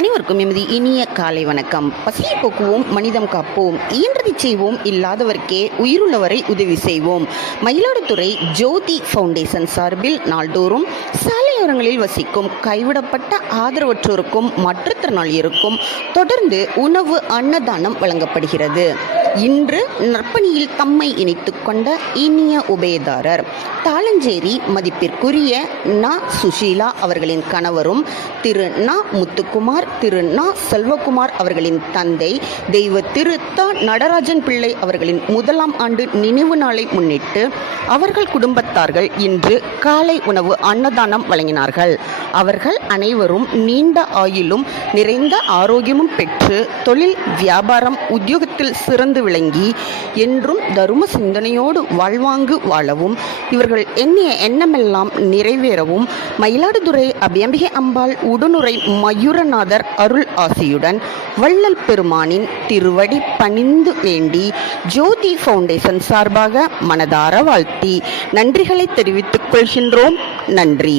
அனைவருக்கும் எமது இனிய காலை வணக்கம். பசியை போக்குவோம், மனிதம் காப்போம், இயன்றதை செய்வோம், இல்லாதவர்க்கே உயிருள்ளவரை உதவி செய்வோம். மயிலாடுதுறை ஜோதி ஃபவுண்டேஷன் சார்பில் நாள்தோறும் சாலையோரங்களில் வசிக்கும் கைவிடப்பட்ட ஆதரவற்றோருக்கும் மாற்றுத்திறனாளியருக்கும் தொடர்ந்து உணவு அன்னதானம் வழங்கப்படுகிறது. இன்று நற்பணியில் தம்மை இணைத்து கொண்ட இனிய உபயதாரர் தாளஞ்சேரி மதிப்பிற்குரிய நா சுஷீலா அவர்களின் கணவரும் திரு நா முத்துக்குமார், திரு நா செல்வகுமார் அவர்களின் தந்தை தெய்வ திரு த நடராஜன் பிள்ளை அவர்களின் 1ஆம் ஆண்டு நினைவு நாளை முன்னிட்டு அவர்கள் குடும்பத்தார்கள் இன்று காலை உணவு அன்னதானம் வழங்கினார்கள். அவர்கள் அனைவரும் நீண்ட ஆயுளும் நிறைந்த ஆரோக்கியமும் பெற்று தொழில், வியாபாரம், உத்தியோகத்தில் சிறந்து விளங்கி என்றும் தரும சிந்தனையோடு வாழ்வாங்கு வாழவும், இவர்கள் எண்ணிய எண்ணமெல்லாம் நிறைவேறவும் மயிலாடுதுறை அபியம்பிகை அம்பாள் உடனுரை மயூரநாதர் அருள் ஆசியுடன் வள்ளல் பெருமானின் திருவடி பணிந்து வேண்டி ஜோதி ஃபவுண்டேஷன் சார்பாக மனதார வாழ்த்தி நன்றிகளை தெரிவித்துக் கொள்கின்றோம். நன்றி.